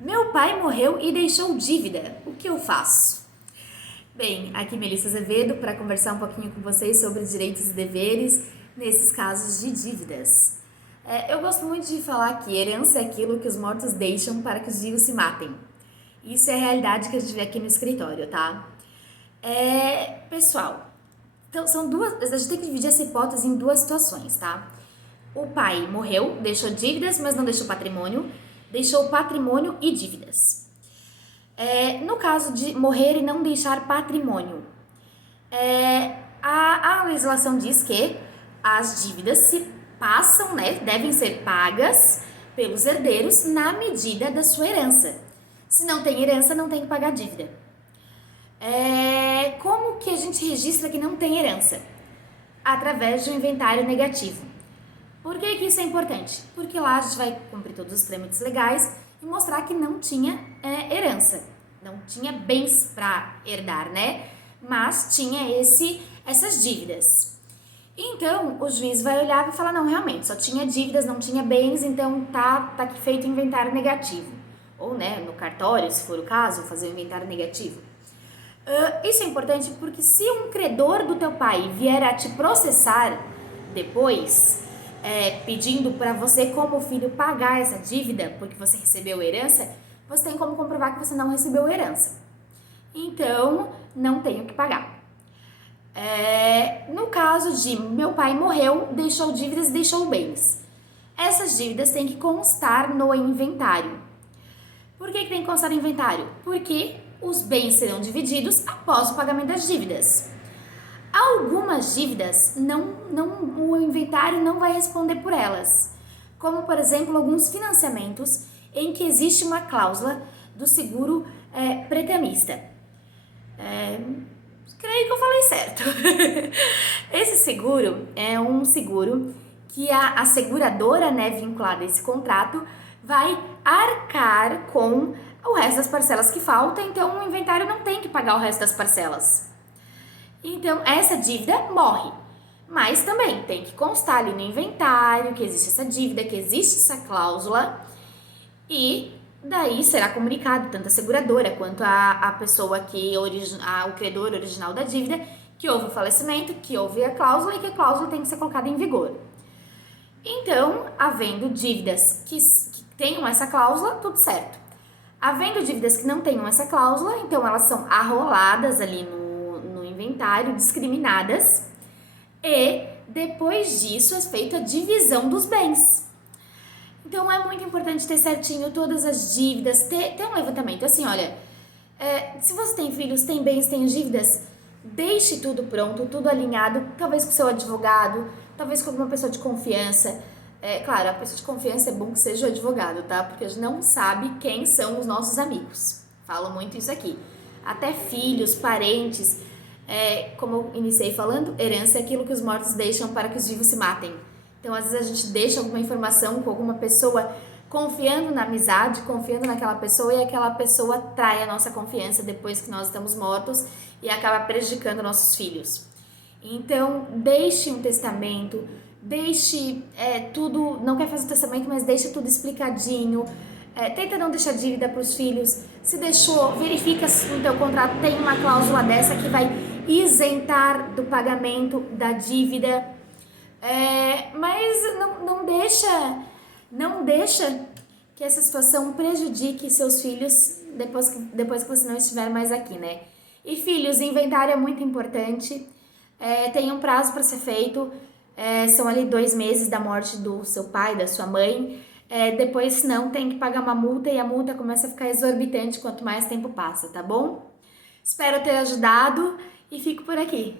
Meu pai morreu e deixou dívida. O que eu faço? Bem, aqui Melissa Azevedo para conversar um pouquinho com vocês sobre direitos e deveres nesses casos de dívidas. Eu gosto muito de falar que herança é aquilo que os mortos deixam para que os vivos se matem. Isso é a realidade que a gente vê aqui no escritório, tá? Pessoal, então são duas. A gente tem que dividir essa hipótese em duas situações, tá? O pai morreu, deixou dívidas, mas não deixou patrimônio. Deixou patrimônio e dívidas. No caso de morrer e não deixar patrimônio, a legislação diz que as dívidas se passam, né, devem ser pagas pelos herdeiros na medida da sua herança. Se não tem herança, não tem que pagar dívida. Como que a gente registra que não tem herança? Através de um inventário negativo. Por que isso é importante? Porque lá a gente vai cumprir todos os trâmites legais e mostrar que não tinha herança, não tinha bens para herdar, né? Mas tinha essas dívidas. Então, o juiz vai olhar e falar, não, realmente, só tinha dívidas, não tinha bens, então tá aqui feito inventário negativo. Ou, né, no cartório, se for o caso, fazer o inventário negativo. Isso é importante porque se um credor do teu pai vier a te processar depois, pedindo para você como filho pagar essa dívida porque você recebeu herança, você tem como comprovar que você não recebeu herança. Então, não tenho que pagar. No caso de meu pai morreu, deixou dívidas e deixou bens. Essas dívidas têm que constar no inventário. Por que tem que constar no inventário? Porque os bens serão divididos após o pagamento das dívidas. Algumas dívidas o inventário não vai responder por elas, como por exemplo alguns financiamentos em que existe uma cláusula do seguro pretamista. Creio que eu falei certo. Esse seguro é um seguro que a seguradora, né, vinculada a esse contrato, vai arcar com o resto das parcelas que faltam, então o inventário não tem que pagar o resto das parcelas. Então, essa dívida morre, mas também tem que constar ali no inventário que existe essa dívida, que existe essa cláusula, e daí será comunicado tanto a seguradora quanto a pessoa o credor original da dívida, que houve o falecimento, que houve a cláusula e que a cláusula tem que ser colocada em vigor. Então, havendo dívidas que tenham essa cláusula, tudo certo. Havendo dívidas que não tenham essa cláusula, então elas são arroladas ali no inventário, discriminadas, e depois disso é feita a divisão dos bens. Então é muito importante ter certinho todas as dívidas, ter um levantamento assim, olha, se você tem filhos, tem bens, tem dívidas, deixe tudo pronto, tudo alinhado, talvez com o seu advogado, talvez com alguma pessoa de confiança. Claro, a pessoa de confiança é bom que seja o advogado, tá? Porque a gente não sabe quem são os nossos amigos. Falo muito isso aqui. Até filhos, parentes, como eu iniciei falando, herança é aquilo que os mortos deixam para que os vivos se matem. Então, às vezes a gente deixa alguma informação com alguma pessoa confiando na amizade, confiando naquela pessoa, e aquela pessoa trai a nossa confiança depois que nós estamos mortos e acaba prejudicando nossos filhos. Então, deixe um testamento, deixe tudo, não quer fazer o testamento, mas deixe tudo explicadinho, tenta não deixar dívida para os filhos. Se deixou, verifica se no teu contrato tem uma cláusula dessa que vai isentar do pagamento da dívida, mas não deixa que essa situação prejudique seus filhos depois que você não estiver mais aqui, né? E filhos, inventário é muito importante. Tem um prazo para ser feito, são ali 2 meses da morte do seu pai, da sua mãe. Depois, senão, tem que pagar uma multa e a multa começa a ficar exorbitante quanto mais tempo passa, tá bom? Espero ter ajudado e fico por aqui.